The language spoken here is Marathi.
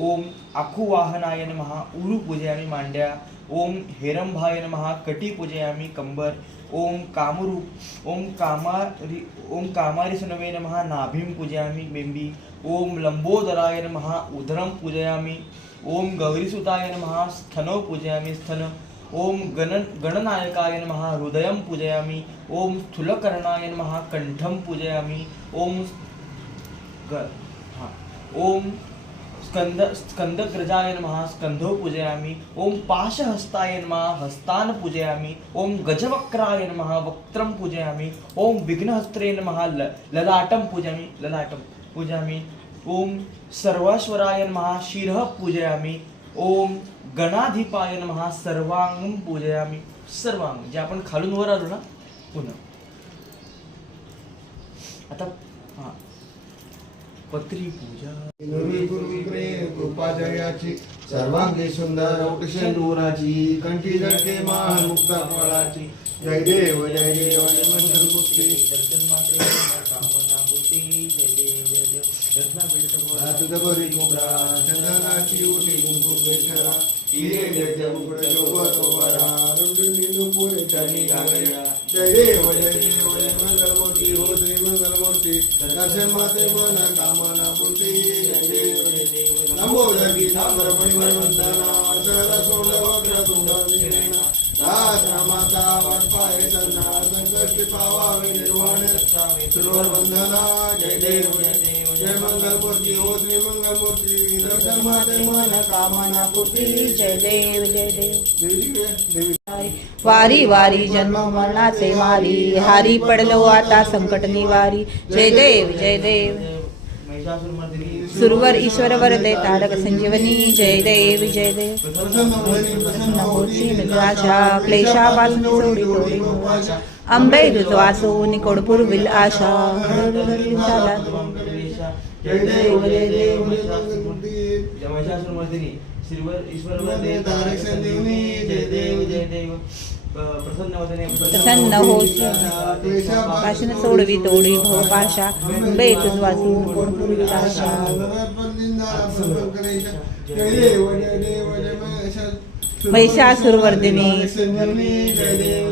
ओम आखुवाहनाय नमः उरु पूजयामि मांड्या. ओम हेरंभाय नमः कटी पूजयामि कंबर. ओम कामरूप ओम कामारी सनवे नमः नाभिं पूजयामि बेंबी. ओम लंबोदराय नमः उदरं पूजयामि. ओम गौरीसुताय नमः स्थनौ पूजयामि स्थन. ओम गणनायकाय नमः हृदयं पूजयामि. ओम स्थूलकर्णाय नमः कंठं पूजयामि. ओम स्कंदग्रजाय नमः स्कंधौ पूजयामि. ओम पाशहस्ताय नमः हस्तान् पूजयामि. ओम गजवक्राय नमः वक्त्रं पूजयामि. ओम विघ्नहस्त्रे नमः ललाटं पूजयामि. ओम सर्वाश्वराय नमः शिरः पूजयामि. ओम गणाधिपाय नमः सर्वांगं पूजयामि. सर्वांग जे आपण खालून वर आलो ना पुन्हा आता पत्री पूजा कृपा जयाची सर्वांगी सुंदर शेंदुराची कंठी जळके मान मुक्ता फळाची. जय देव जय देव जय मंगल मुक्ती दर्शन मात्रे कामना बुद्धी. जय देव जय देव तुझबरी मोगरा चंदनाची उठी कुंकुमेश्वरा. हिरे जय मुकुट शोभतो वरा रुंदी पुरे चरणी घालया. जय देव जय देव जय मंगल मूर्ती हो श्री मंगल मूर्ती दर्शन माते मन कामना पूर्ती. जय देव जय देव नमो जगी नामर परिमळ वंदना सरळ सोंड वक्र तुंड निरेना. रामाचा वाटपाय चरणा संकष्टी पावावे निर्वाण सुरवर वंदना. जय देव जय देव जय मंगल मूर्ती हो श्री मंगल मूर्ती दर्शन माते मन कामना पूर्ती. जय देव जय देव. देवी वारी वारी जन्म मरणाचे मारी हारी पडलो आता संकट निवारी. जय देव जय देव. सुरवर ईश्वर वरदे तारक संजीवनी. जय देव जय देव. प्रसन्न होती निराशा क्लेशापासून सोडी तोडी निराशा. अंबे दुजवासो निकोड पुरविल आशा. झाला जय देव जय देव जय देव. प्रसन्न होती पाशन सोडवी तोडी भव पाशा. अंबे तुझवासू निकोड पुरविल आशा. जय देव जय देव जय महिषासुरवर्धिनी. जय देव